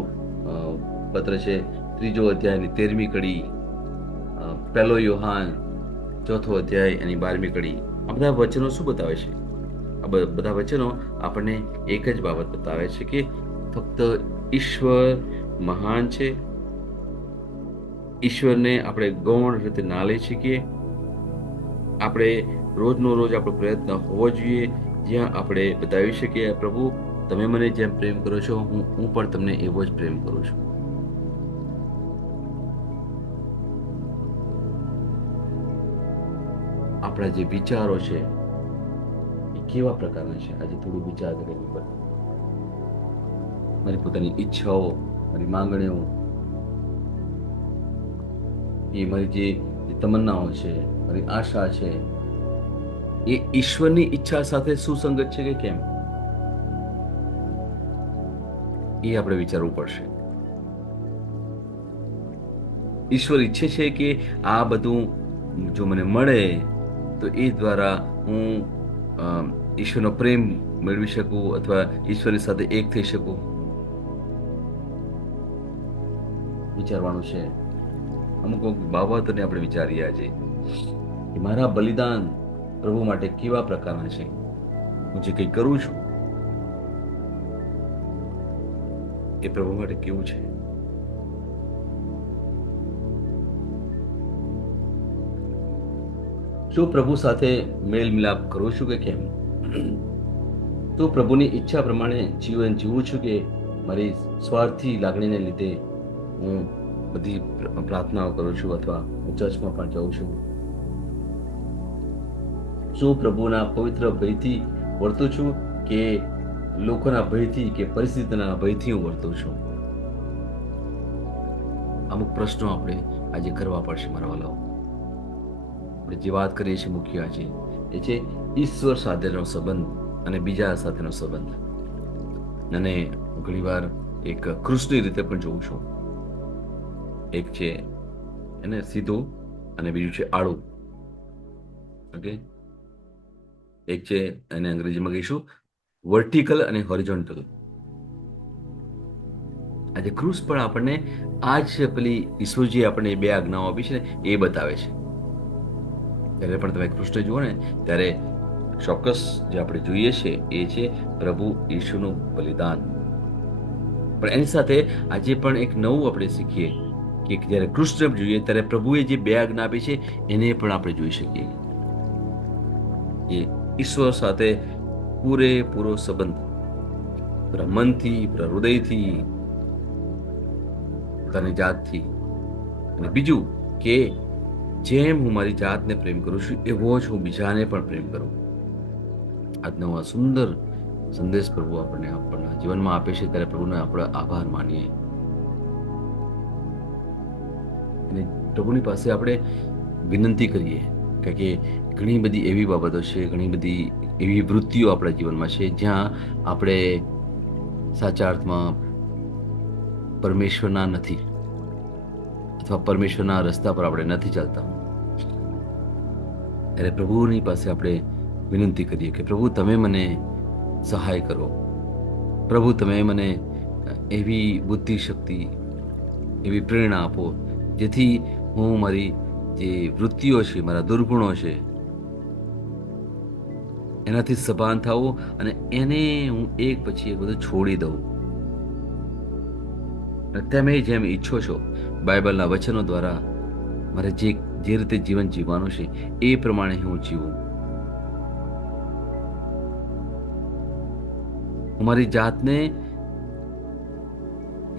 પત્ર છે 3જો અધ્યાય એની 13મી કડી, પહેલો યોહાન 4થો અધ્યાય એની 12મી કડી. આ બધા વચનો શું બતાવે છે? આ બધા વચનો આપણને એક જ બાબત બતાવે છે કે ફક્ત ઈશ્વર મહાન છે. ઈશ્વરને આપણે ગૌણ રીતે ના લઈ શકીએ. આપણે રોજનો રોજ આપણો પ્રયત્ન હોવો જોઈએ જ્યાં આપણે બતાવી શકીએ પ્રભુ તમે મને જેમ પ્રેમ કરો છો હું પણ તમને એવો જ પ્રેમ કરું છું. આપણા જે વિચારો છે એ કેવા પ્રકારના છે આજે થોડું વિચાર કરવું પડે. મારી પોતાની ઈચ્છાઓ, મારી માંગણીઓ, એ મારી જે તમન્નાઓ છે, મારી આશા છે, એ ઈશ્વરની ઈચ્છા સાથે સુસંગત છે કે કેમ, એ આપણે વિચારવું પડશે. ઈશ્વર ઈચ્છે છે કે આ બધું જો મને મળે તો એ દ્વારા હું ઈશ્વરનો પ્રેમ મેળવી શકું અથવા ઈશ્વરની સાથે એક થઈ શકું. વિચારવાનું છે. અમુક અમુક બાબતોને આપણે વિચારીએ આજે કે મારા બલિદાન પ્રભુ માટે કેવા પ્રકારના છે. હું જે કંઈ કરું છું એ પ્રભુ માટે કેવું છે. શું પ્રભુ સાથે મેલ મિલાપ કરું છું કે કેમ? તો પ્રભુની ઈચ્છા પ્રમાણે જીવન જીવું છું કે મારી સ્વાર્થી લાગણીને લીધે હું બધી પ્રાર્થનાઓ કરું છું અથવા હું ચર્ચમાં પણ જાઉં છું? શું પ્રભુના પવિત્ર ભયથી વર્તું છું કે લોકોના ભયથી કે પરિસ્થિતિના ભયથી હું વર્તું છું? અમુક પ્રશ્નો આપણે આજે કરવા પડશે મારા વાલાઓ. આપણે જે વાત કરીએ છીએ મુખ્ય આજે એ છે ઈશ્વર સાથેનો સંબંધ અને બીજા સાથેનો સંબંધ. અને ઘણીવાર એક કૃષ્ણની રીતે પણ જોઉં છું. એક છે એને સીધું અને બીજું છે આડું. ઓકે, એક છે એને અંગ્રેજીમાં કહીશું વર્ટિકલ અને હોરિઝોન્ટલ. આજે ક્રુસ પણ આપણને આ જ પેલી ઈશ્વરજી આપણને બે આજ્ઞાઓ આપી છે ને એ બતાવે છે. જ્યારે પણ તમે કૃષ્ણ જુઓ ને ત્યારે ચોક્કસ જે આપણે જોઈએ છે એ છે પ્રભુ ઈશુનું બલિદાન. પણ એની સાથે આજે પણ એક નવું આપણે શીખીએ કે જ્યારે કૃષ્ણ જોઈએ ત્યારે પ્રભુએ જે બે આજ્ઞા આપી છે એને પણ આપણે જોઈ શકીએ કે ઈશ્વર સાથે પૂરેપૂરો સંબંધ, પૂરા મનથી, પૂરા હૃદયથી, પોતાની જાતથી. અને બીજું કે જેમ હું મારી જાતને પ્રેમ કરું છું એવો જ હું બીજાને પણ પ્રેમ કરું. આજનો આ સુંદર સંદેશ પ્રભુ આપણને આપણા જીવનમાં આપે છે ત્યારે પ્રભુને આપણે આભાર માનીએ અને પ્રભુની પાસે આપણે વિનંતી કરીએ. કારણ કે ઘણી બધી એવી બાબતો છે, ઘણી બધી એવી વૃત્તિઓ આપણા જીવનમાં છે જ્યાં આપણે સાચા અર્થમાં પરમેશ્વરના નથી અથવા પરમેશ્વરના રસ્તા પર આપણે નથી ચાલતા. ત્યારે પ્રભુની પાસે આપણે વિનંતી કરીએ કે પ્રભુ તમે મને સહાય કરો. પ્રભુ તમે મને એવી બુદ્ધિ શક્તિ, એવી પ્રેરણા આપો જેથી હું મારી જે વૃત્તિઓ છે, મારા દુર્ગુણો છે એનાથી સભાન થાવું અને એને હું એક પછી એક બધું છોડી દઉં. તમે જેમ ઈચ્છો છો બાઇબલના વચનો દ્વારા મારે જે રીતે જીવન જીવવાનું છે એ પ્રમાણે હું જીવું. હું મારી જાતને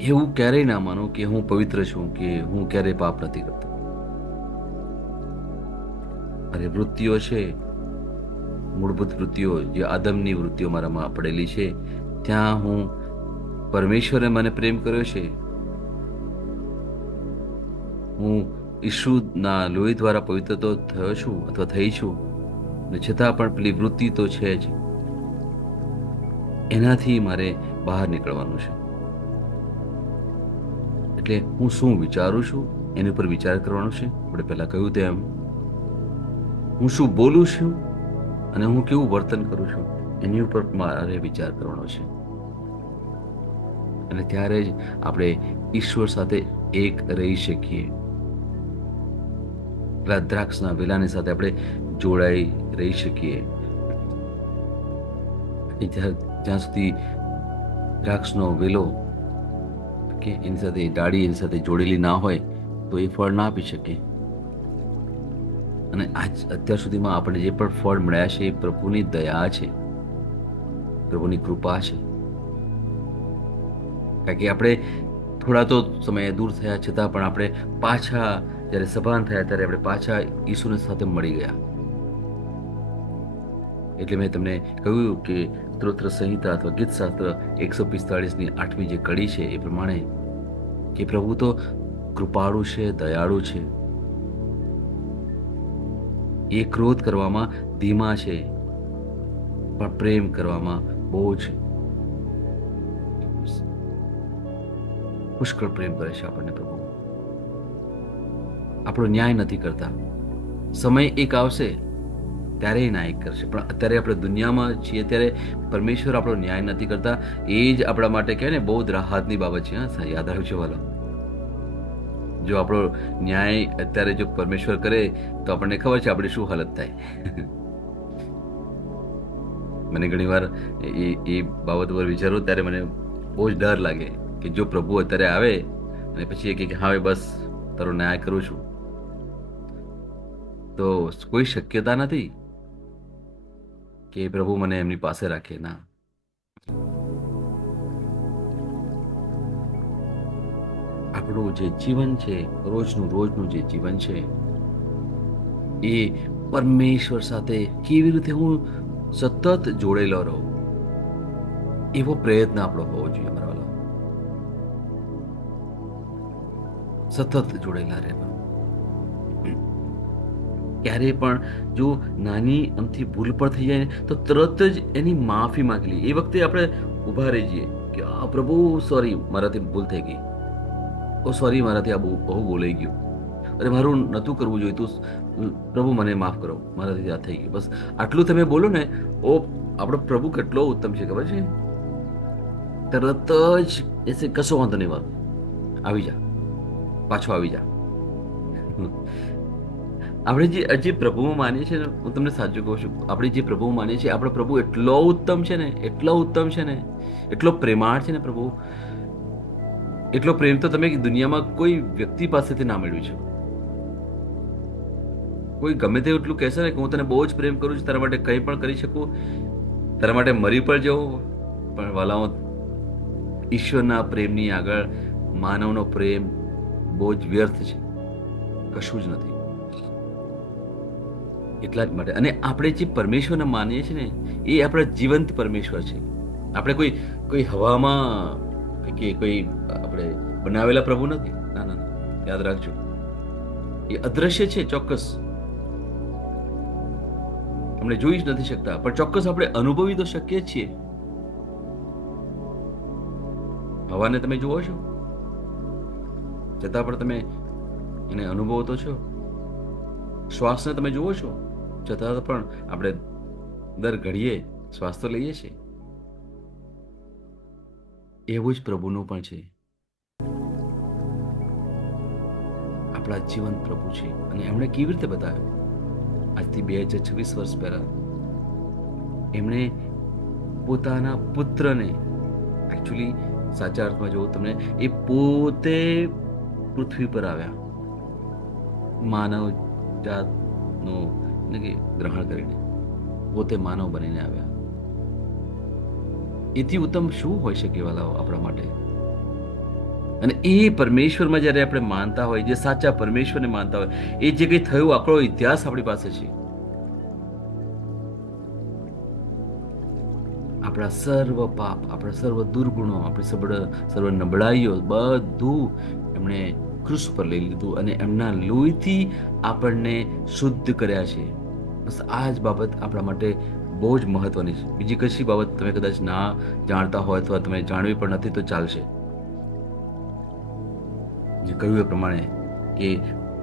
એવું ક્યારેય ના માનું કે હું પવિત્ર છું, કે હું ક્યારેય પાપ નથી કરતો. મારી વૃત્તિઓ છે, મૂળભૂત વૃત્તિઓ, જે આદમની વૃત્તિઓ મારામાં પડેલી છે, ત્યાં હું પરમેશ્વરે મને પ્રેમ કર્યો છે. હું ઈશુના લોહી દ્વારા પવિત્ર તો થયો છું અથવા થઈ છું, ને છતાં પણ પેલી વૃત્તિ તો છે જ. એનાથી મારે બહાર નીકળવાનું છે. એટલે હું શું વિચારું છું એની ઉપર વિચાર કરવાનો છે. આપણે પહેલા કહ્યું તેમ હું શું બોલું છું અને હું કેવું વર્તન કરું છું એની ઉપર મારે વિચાર કરવાનો છે. અને ત્યારે જ આપણે ઈશ્વર સાથે એક રહી શકીએ. પેલા દ્રાક્ષના વેલાની સાથે આપણે જોડાઈ રહી શકીએ. જ્યાં સુધી દ્રાક્ષનો વેલો કે એની સાથે ડાળી એની સાથે જોડેલી ના હોય તો એ ફળ ના આપી શકે. અને અત્યાર સુધીમાં આપણે જે પણ ફળ મળ્યા છે એ પ્રભુની દયા છે, પ્રભુની કૃપા છે. કારણ કે આપણે થોડા તો સમય દૂર થયા છતાં પણ આપણે પાછા જ્યારે સભાન થયા ત્યારે આપણે પાછા ઈસુની સાથે મળી ગયા. એટલે મેં તમને કહ્યું કે સ્તોત્ર સંહિતા અથવા ગીત શાસ્ત્ર 145ની 8મી જે કડી છે એ પ્રમાણે કે પ્રભુ તો કૃપાળુ છે, દયાળુ છે. એ ક્રોધ કરવામાં ધીમા છે પણ પ્રેમ કરવામાં બહુ જ પુષ્કળ પ્રેમ કરે છે આપણને પ્રભુ. આપણો ન્યાય નથી કરતા. સમય એક આવશે ત્યારે એ ન્યાય કરશે, પણ અત્યારે આપણે દુનિયામાં છીએ ત્યારે પરમેશ્વર આપણો ન્યાય નથી કરતા. એ જ આપણા માટે કહે ને બહુ જ રાહતની બાબત છે. હા, યાદ રાખજો વાલો. જો આપણો ન્યાય અત્યારે જો પરમેશ્વર કરે તો આપણને ખબર છે આપણી શું હાલત થાય. મને ઘણી વાર એ બાબત પર વિચારું ત્યારે મને બહુ જ ડર લાગે કે જો પ્રભુ અત્યારે આવે અને પછી એ કે હા બસ તારો ન્યાય કરું છું, તો કોઈ શક્યતા નથી કે પ્રભુ મને એમની પાસે રાખે. ના, આપણું જે જીવન છે, રોજનું જે જીવન છે એ પરમેશ્વર સાથે કેવી રીતે હું સતત જોડેલો રહું. એવો પ્રયત્ન આપણો હોવો જોઈએ મારા વાલા. સતત જોડેલા રહેવાનું. ક્યારેય પણ જો નાની અમથી ભૂલ પણ થઈ જાય ને તો તરત જ એની માફી માંગી લઈએ. એ વખતે આપણે ઊભા રહી જઈએ કે આ પ્રભુ સોરી, મારાથી ભૂલ થઈ ગઈ. ઓ સોરી, મારાથી આ બહુ બોલાઈ ગયું. અરે મારું નહોતું કરવું જોઈતું. પ્રભુ મને માફ કરો, મારાથી આ થઈ ગયું. બસ આટલું તમે બોલો ને, ઓ આપણો પ્રભુ કેટલો ઉત્તમ છે ખબર છે. તરત જ એસે કશો વાંધો નહીં, વાત આવી જા, પાછો આવી જા. આપણે જે પ્રભુમાં માનીએ છીએ ને, હું તમને સાચું કહું છું, આપણે જે પ્રભુમાં માનીએ છીએ, આપણો પ્રભુ એટલો ઉત્તમ છે ને, એટલો ઉત્તમ છે ને, એટલો પ્રેમાળ છે ને પ્રભુ. એટલો પ્રેમ તો તમે દુનિયામાં કોઈ વ્યક્તિ પાસેથી ના મેળવી શકો. કોઈ ગમે તે એટલું કહેશે ને કે હું તને બહુ જ પ્રેમ કરું છું, તારા માટે કંઈ પણ કરી શકું, તારા માટે મરી પણ જવું, પણ વાલાઓ, ઈશ્વરના પ્રેમની આગળ માનવનો પ્રેમ બહુ જ વ્યર્થ છે, કશું જ નથી. એટલા જ માટે, અને આપણે જે પરમેશ્વરને માનીએ છીએ ને, એ આપણા જીવંત પરમેશ્વર છે. આપણે કોઈ કોઈ હવામાં કે કોઈ આપણે બનાવેલા પ્રભુ નથી. ના ના ના, યાદ રાખજો, એ અદ્રશ્ય છે. ચોક્કસ આપણે જોઈ જ નથી શકતા, પણ ચોક્કસ આપણે અનુભવી તો શકીએ જ છીએ. હવાને તમે જુઓ છો, છતાં પણ તમે એને અનુભવો તો છો. શ્વાસને તમે જુઓ છો, છતાં પણ આપણે દર ઘડીએ શ્વાસ તો લઈએ છીએ. એવું જ પ્રભુનું પણ છે. આપણા જીવંત પ્રભુ છે. અને એમણે કેવી રીતે બતાવ્યું? આજથી 2026 વર્ષ પહેલા એમણે પોતાના પુત્રને, એકચ્યુઅલી સાચા અર્થમાં જોઉં તમને, એ પોતે પૃથ્વી પર આવ્યા, માનવ જાતનું એટલે કે ગ્રહણ કરીને પોતે માનવ બનીને આવ્યા. એથી ઉત્તમ શું હોઈ શકે વાલાઓ આપણા માટે? અને એ પરમેશ્વરમાં જ્યારે આપણે માનતા હોય, જે સાચા પરમેશ્વરને માનતા હોય, એ જે કંઈ થયું, આપણો ઇતિહાસ આપણી પાસે છે. આપણા સર્વ પાપ, આપણા સર્વ દુર્ગુણો, આપણી સર્વ નબળાઈઓ બધું એમણે ક્રુસ પર લઈ લીધું અને એમના લોહીથી આપણને શુદ્ધ કર્યા છે. બસ આ જ બાબત આપણા માટે બહુ જ મહત્વની છે. બીજી કશી બાબત તમે કદાચ ના જાણતા હોય અથવા તમે જાણવી પણ નથી તો ચાલશે. જે કહ્યું એ પ્રમાણે કે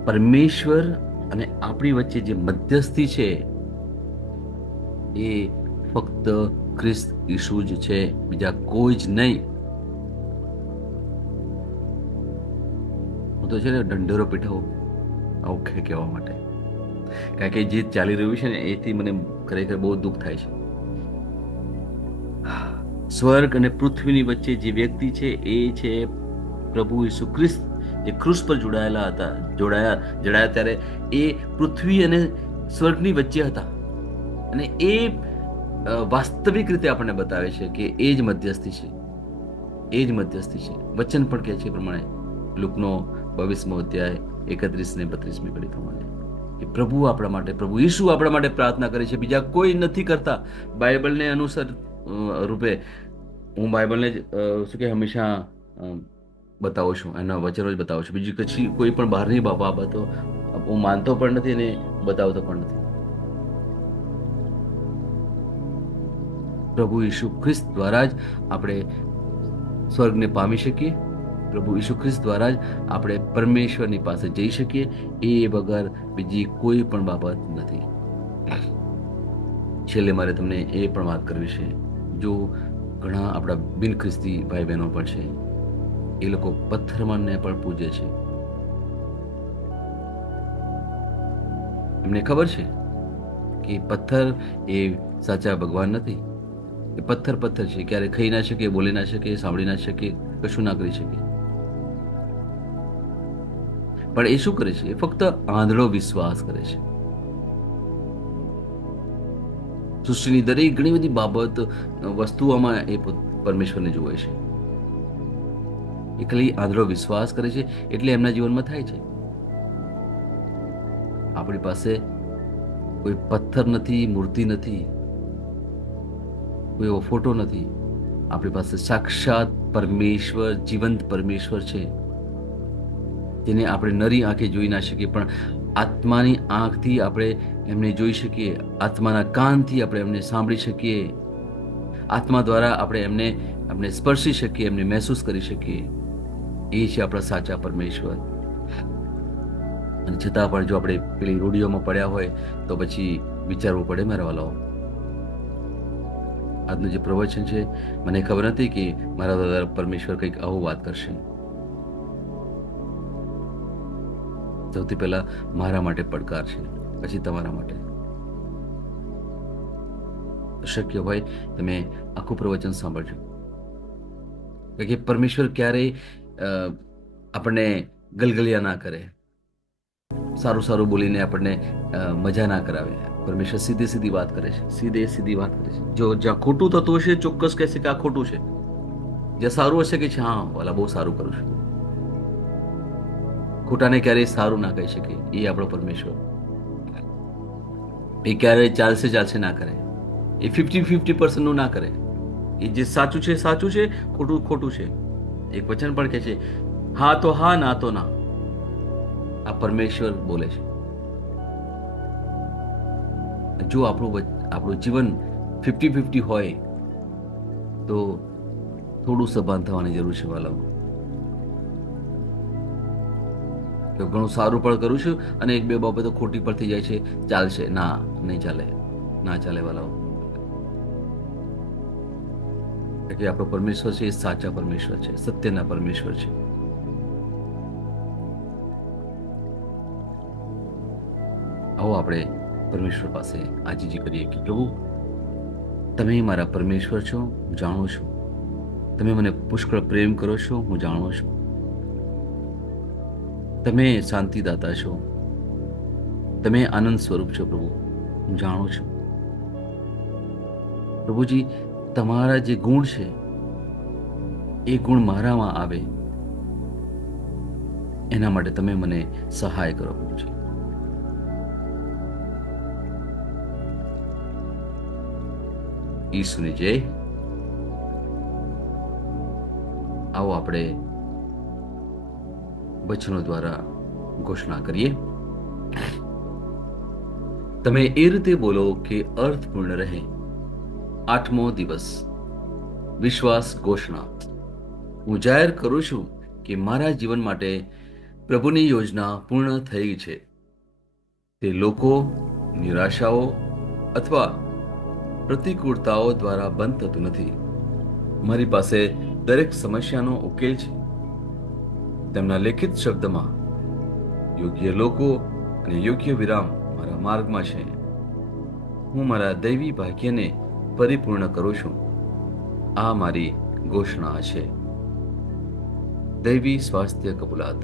પરમેશ્વર અને આપણી વચ્ચે જે મધ્યસ્થી છે એ ફક્ત ખ્રિસ્ત ઈસુ જ છે, બીજા કોઈ જ નહીં. હું તો છે ને ઢંઢેરો પીઠાવું આવું કહેવા માટે, કારણ કે જે ચાલી રહ્યું છે ને એથી મને ખરેખર બહુ દુઃખ થાય છે. સ્વર્ગ અને પૃથ્વીની વચ્ચે જે વ્યક્તિ છે એ છે પ્રભુ ઈસુ ખ્રિસ્ત, જે ક્રુસ પર જોડાયા ત્યારે એ પૃથ્વી અને સ્વર્ગની વચ્ચે હતા. અને એ વાસ્તવિક રીતે આપણને બતાવે છે કે એ જ મધ્યસ્થી છે, એ જ મધ્યસ્થી છે. વચન પણ કહે છે એ પ્રમાણે, લુકનો 22મો અધ્યાય 31 ને 32મી કડી પ્રમાણે, કે પ્રભુ આપણા માટે, પ્રભુ ઈસુ આપણા માટે પ્રાર્થના કરે છે, બીજા કોઈ નથી કરતા. બાઇબલને અનુસાર રૂપે હું બાઇબલને જ શું કે હંમેશા બતાવું છું, એના વચનો જ બતાવું છું. બીજી કશી કોઈ પણ બહારની બાબતો હું માનતો પણ નથી અને બતાવતો પણ નથી. પ્રભુ ઈસુ ખ્રિસ્ત દ્વારા જ આપણે સ્વર્ગને પામી શકીએ. પ્રભુ ઈસુ ખ્રિસ્ત દ્વારા જ આપણે પરમેશ્વરની પાસે જઈ શકીએ. એ વગર બીજી કોઈ પણ બાબત નથી. છેલ્લે મારે તમને એ પણ વાત કરવી છે, જો ઘણા આપણા બિન ખ્રિસ્તી ભાઈ બહેનો પણ છે, એ લોકો પથ્થરને પણ પૂજે છે. એમને ખબર છે કે પથ્થર એ સાચા ભગવાન નથી. એ પથ્થર છે, ક્યારે ખાઈ ના શકે, બોલી ના શકે, સાંભળી ના શકે, કશું ના કરી શકે. પણ એ શું કરે છે? એ ફક્ત આંધળો વિશ્વાસ કરે છે. સૃષ્ટિની દરેક ઘણી બધી બાબત વસ્તુઓમાં એ પરમેશ્વરને જુએ છે. એ ખાલી આંધળો વિશ્વાસ કરે છે એટલે એમના જીવનમાં થાય છે. આપણી પાસે કોઈ પથ્થર નથી, મૂર્તિ નથી, કોઈ એવો ફોટો નથી. આપણી પાસે સાક્ષાત પરમેશ્વર, જીવંત પરમેશ્વર છે, જેને આપણે નરી આંખે જોઈ ના શકીએ, પણ આત્માની આંખથી આપણે એમને જોઈ શકીએ, આત્માના કાનથી આપણે એમને સાંભળી શકીએ, આત્મા દ્વારા આપણે સ્પર્શી શકીએ, એમને મહેસૂસ કરી શકીએ. એ છે આપણા સાચા પરમેશ્વર. અને છતાં પણ જો આપણે પેલી રૂઢિઓમાં પડ્યા હોય તો પછી વિચારવું પડે મારા વાલાઓ. આજનું જે પ્રવચન છે, મને ખબર નથી કે મારા દાદા પરમેશ્વર કંઈક આવું વાત કરશે. સૌથી પહેલા મારા માટે પડકાર છે, પછી તમારા માટે. શક્ય હોય તમે આખું પ્રવચન સાંભળજો, કે પરમેશ્વર ક્યારેય આપણને ગલગલિયા ના કરે, સારું સારું બોલીને આપણને મજા ના કરાવે. પરમેશ્વર સીધી સીધી વાત કરે છે, સીધી વાત કરે છે. જો જ્યાં ખોટું થતું હશે ચોક્કસ કહેશે કે આ ખોટું છે, જ્યાં સારું હશે કે છે હા વાલા બહુ સારું કરું છું. ખોટાને ક્યારેય સારું ના કહી શકે. એ આપણો પરમેશ્વર. એ ક્યારેય ચાલશે ના કરે. એ 50-50% નું ના કરે. એ જે સાચું છે સાચું છે, ખોટું ખોટું છે. એક વચન પણ કહે છે, હા તો હા, ના તો ના. આ પરમેશ્વર બોલે છે. જો આપણું જીવન 50-50 હોય તો થોડું સભાન થવાની જરૂર છે વાલાઓ. કે ઘણું સારું પણ કરું છું અને એક બે બાબતો ખોટી પણ થઈ જાય છે, ચાલશે ના, નહીં ચાલે, ના ચાલે વાલાઓ. કે આપણો પરમેશ્વર છે એ સાચા પરમેશ્વર છે, સત્યના પરમેશ્વર છે. આવો આપણે પરમેશ્વર પાસે આજીજી કરીએ કે પ્રભુ, તમે મારા પરમેશ્વર છો, હું જાણું છું. તમે મને પુષ્કળ પ્રેમ કરો છો, હું જાણું છું. તમે શાંતિદાતા છો, તમે આનંદ સ્વરૂપ છો પ્રભુ, હું જાણું છું. પ્રભુજી, તમારા જે ગુણ છે એ ગુણ મારામાં આવે એના માટે તમે મને સહાય કરો પ્રભુજી. ઈસુની જય. આવો આપણે વચનો દ્વારા ઘોષણા કરીએ. તમે એ રીતે બોલો કે અર્થપૂર્ણ રહે. 8મો દિવસ, વિશ્વાસ ઘોષણા. હું જાહેર કરું છું કે મારા જીવન માટે પ્રભુની યોજના પૂર્ણ થઈ છે. તે લોકો, નિરાશાઓ અથવા પ્રતિકૂળતાઓ દ્વારા બંધ થતું નથી. મારી પાસે દરેક સમસ્યાનો ઉકેલ છે. તેમના લેખિત શબ્દમાં યોગ્ય લોકો અને યોગ્ય વિરામ મારા માર્ગમાં છે. હું મારા દૈવી ભાગ્યને પરિપૂર્ણ કરું છું. આ મારી ઘોષણા છે. દૈવી સ્વાસ્થ્ય કબૂલાત.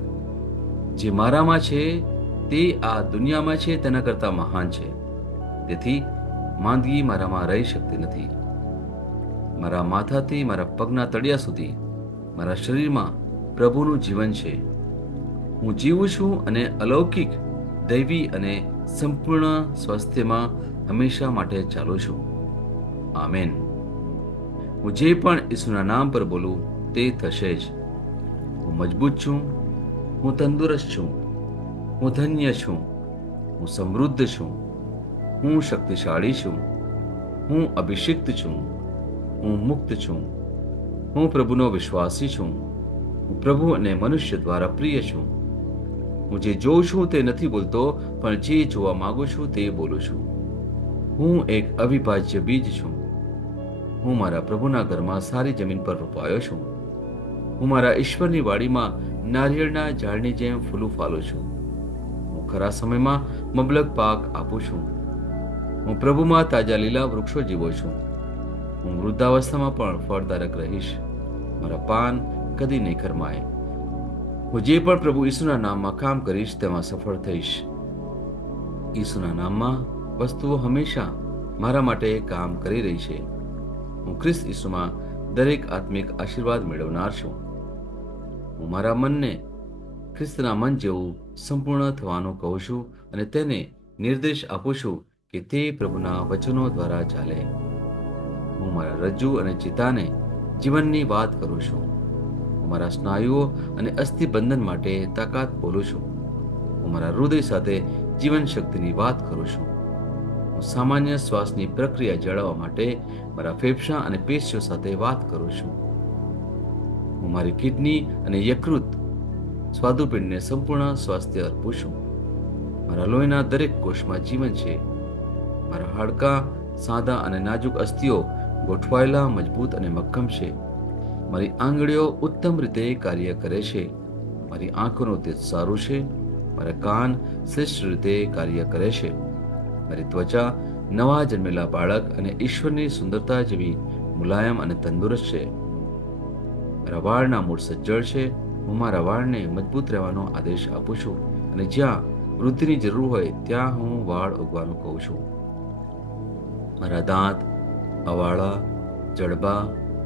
જે મારામાં છે તે આ દુનિયામાં છે તેના કરતાં મહાન છે. તેથી માંદગી મારામાં રહી શકતી નથી. મારા માથાથી મારા પગના તળિયા સુધી મારા શરીરમાં પ્રભુનું જીવન છે. હું જીવું છું અને અલૌકિક, દૈવી અને સંપૂર્ણ સ્વાસ્થ્યમાં હંમેશા માટે ચાલું છું. આમેન. હું જે પણ ઈસુના નામ પર બોલું તે થશે જ. હું મજબૂત છું, હું તંદુરસ્ત છું, હું ધન્ય છું, હું સમૃદ્ધ છું, હું શક્તિશાળી છું, હું અભિષિક્ત છું, હું મુક્ત છું, હું પ્રભુનો વિશ્વાસી છું, હું પ્રભુ અને મનુષ્ય દ્વારા પ્રિય છું. હું જે જોઉં છું તે નથી બોલતો, પણ જે જોવા માંગુ છું તે બોલું છું. હું એક અવિભાજ્ય બીજ છું. હું મારા પ્રભુના ઘરમાં સારી જમીન પર રોપાયો છું. હું મારા ઈશ્વરની વાડીમાં નારિયેળના ઝાડની જેમ ફૂલું ફાલું છું. હું ખરા સમયમાં મબલક પાક આપું છું. હું પ્રભુમાં તાજા લીલા વૃક્ષો જીવો છું. હું વૃદ્ધાવસ્થામાં પણ ફળદાયક રહીશ. મારા પાન કદી નહીં ખરમાય. હું જે પણ પ્રભુ ઈસુના નામમાં કામ કરીશ તેમાં સફળ થઈશ. ઈસુના નામમાં વસ્તુઓ હંમેશા મારા માટે કામ કરી રહી છે. હું ખ્રિસ્ત ઈસુમાં દરેક આત્મિક આશીર્વાદ મેળવનાર છું. હું મારા મનને ખ્રિસ્તના મન જેવું સંપૂર્ણ થવાનું કહું છું અને તેને નિર્દેશ આપું છું કે તે પ્રભુના વચનો દ્વારા ચાલે. હું મારા રજ્જુ અને ચિતાને જીવનની વાત કરું છું. હું મારા સ્નાયુઓ અને અસ્થિબંધન માટે તાકાત બોલું છું. હું મારા હૃદય સાથે જીવન શક્તિની વાત કરું છું. હું સામાન્ય શ્વાસની પ્રક્રિયા જાળવવા માટે મારા ફેફસા અને પેશીઓ સાથે વાત કરું છું. હું મારી કિડની અને યકૃત સ્વાદુપિંડને સંપૂર્ણ સ્વાસ્થ્ય અર્પું છું. મારા લોહીના દરેક કોષમાં જીવન છે. મારા હાડકાં સાદા અને નાજુક અસ્થિઓ ગોઠવાયેલા, મજબૂત અને મક્કમ છે. મારી આંગળીઓ ઉત્તમ રીતે કાર્ય કરે છે. મારી આંખોનું તેજ સારું છે. મારા કાન શ્રેષ્ઠ રીતે કાર્ય કરે છે. મારી ત્વચા નવા જન્મેલા બાળક અને ઈશ્વરની સુંદરતા જેવી મુલાયમ અને તંદુરસ્ત છે. મારા વાળના મૂળ સજ્જડ છે. હું મારા વાળને મજબૂત રહેવાનો આદેશ આપું છું અને જ્યાં વૃદ્ધિની જરૂર હોય ત્યાં હું વાળ ઉગવાનું કહું છું. મારા દાંત, અવાળા, જડબા,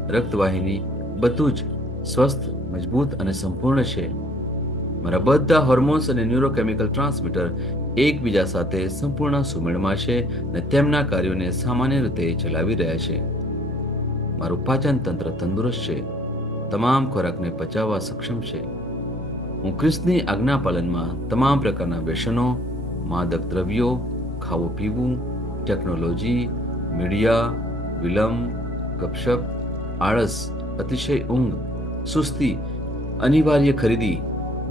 રક્તવાહિની બધું જ સ્વસ્થ, મજબૂત અને સંપૂર્ણ છે. મારા બધા હોર્મોન્સ અને ન્યુરોકેમિકલ ટ્રાન્સમીટર એકબીજા સાથે સંપૂર્ણ સુમેળમાં છે અને તેમના કાર્યોને સામાન્ય રીતે ચલાવી રહ્યા છે. મારું પાચન તંત્ર તંદુરસ્ત છે. તમામ ખોરાકને પચાવવા સક્ષમ છે. હું ખ્રિસ્તની આજ્ઞા પાલનમાં તમામ પ્રકારના વ્યસનો, માદક દ્રવ્યો, ખાવું પીવું, ટેકનોલોજી, મીડિયા, વિલંબ, ગપશપ, આળસ, અતિશય ઊંઘ, સુસ્તી, અનિવાર્ય ખરીદી,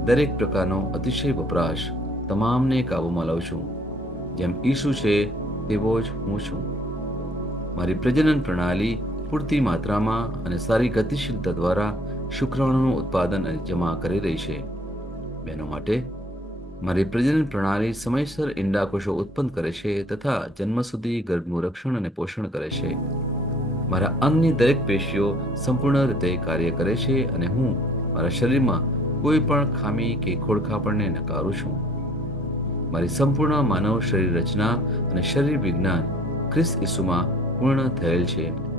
દરેક પ્રકારનો અતિશય વપરાશ તમામને કાબૂમાં લાવું છું. જેમ ઈસુ છે તેવો જ હું છું. મારી પ્રજનન પ્રણાલી પૂરતી માત્રામાં અને સારી ગતિશીલતા દ્વારા શુક્રાણુનું ઉત્પાદન અને જમા કરી રહી છે. બહેનો માટે મારી પ્રજનન પ્રણાલી સમયસર ઈંડાકોષો ઉત્પન્ન કરે છે તથા જન્મ સુધી ગર્ભનું રક્ષણ અને પોષણ કરે છે. મારા અંગની દરેક પેશીઓ સંપૂર્ણ રીતે કાર્ય કરે છે અને હું મારા શરીરમાં કોઈ પણ ખામી કે ખોડખાપણને નકારું છું. મારી સંપૂર્ણ માનવ શરીર રચના અને શરીર વિજ્ઞાન ખ્રિસ્ત ઈસુમાં પૂર્ણ થયેલ છે.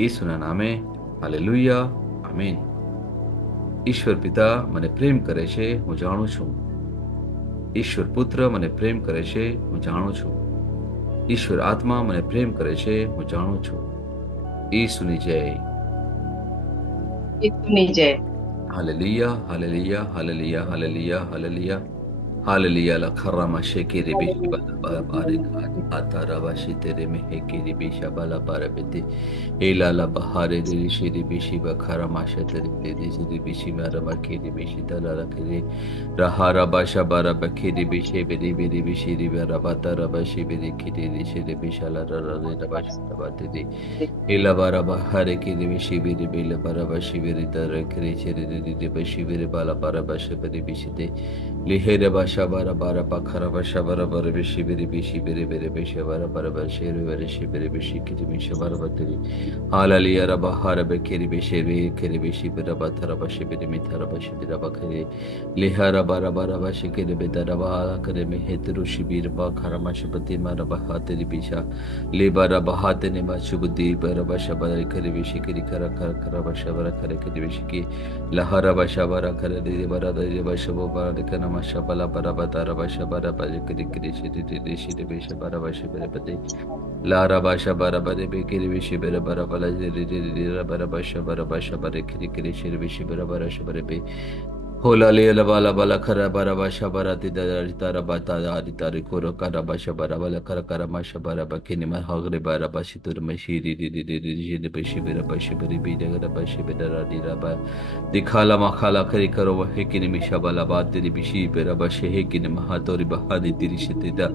ઈસુના નામે હાલેલુયા, આમીન. ઈશ્વર પિતા મને પ્રેમ કરે છે, હું જાણું છું. ઈશ્વર પુત્ર મને પ્રેમ કરે છે, હું જાણું છું. ઈશ્વર આત્મા મને પ્રેમ કરે છે, હું જાણું છું. ઈસુની જય. ઈસુની જય. Hallelujah, hallelujah, hallelujah, hallelujah, hallelujah. Hallelujah la karama shekere bishi bala bara bare atara bashi tere me hekere bisha bala bara bete ela la bahare de shiri bishi ba karama shetere de shiri bishi mara bakere bishi tala la kere rahara basha bara bakere bishi beri beri bishi ri bara batara bashi beri kere de shiri bisha la ra ra de bashi bate de ela bara bahare kere bishi beri bela bara bashi beri tara kere shiri de bashi beri bala bara bashi beri bishi de lihere basha bara bara bakara basha bara bara bishi biri bishi biri biri bishi bara bara bishi biri bishi biri bishi kiri bishi bara batiri halaliya raba hara bekiri bishi biri kiri bishi bira batara bashi biri mitara bashi bira bakiri lihara bara bara bashi kiri bitara bahala kare me hetru shibir bakara mashpati mara bahatiri bisha libara bahatene mashubdi bara basha bara kiri bishi kiri kara kara kara basha bara kare kiri bishi ki lahara basha bara kare de bara de basha bara de kana masha bala bara batara basha bara bara kiri kiri shiri de shiri bisha bara basha bara bade lara basha bara bara be kiri bishi bara bara bala de bara basha bara kiri kiri shiri bishi bara bara shabara be Hola la bala bala kara bara basha bara tara bata tari koro kara basha bara bala kara masha bara bakini ma hagre bara bashi tur mashiri di bashi bara bashi bari bi daga bashi bara di raba dikhala makhala kari karo hekini misha bala bat di bishi bara bashi hekini mahatori bahadi diri shitida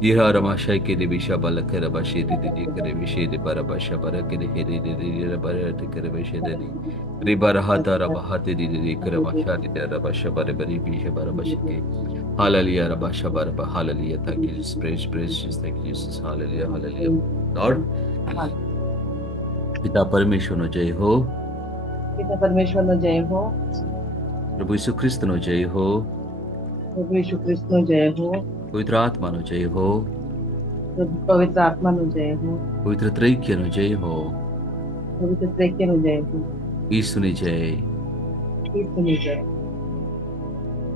diha rama shaiki di bisha bala kara bashi di kare bishi di bara basha bara kiri heri di bara kare bashi di Ribara hatara bahati di kara masha di Rabasha Barabari Bisha Barabashiki. Hallelujah, Rabasha Baraba, Hallelujah. Thank you, Jesus. Praise, Jesus. Thank you, Jesus. Hallelujah, Hallelujah. Lord, पिता परमेश्वर नो जय हो. પિતા પરમેશ્વરનો જય હો. प्रभु यीशु ख्रिस्त नो जय हो. પ્રભુ ઈસુ ખ્રિસ્તનો જય હો. पवित्र आत्मा नो जय हो. પ્રભુ પવિત્ર આત્માનો જય હો. पवित्र त्रैक्य नो जय हो. પવિત્ર ત્રૈક્યનો જય હો. ईसु ने जय. ઈસુની જય.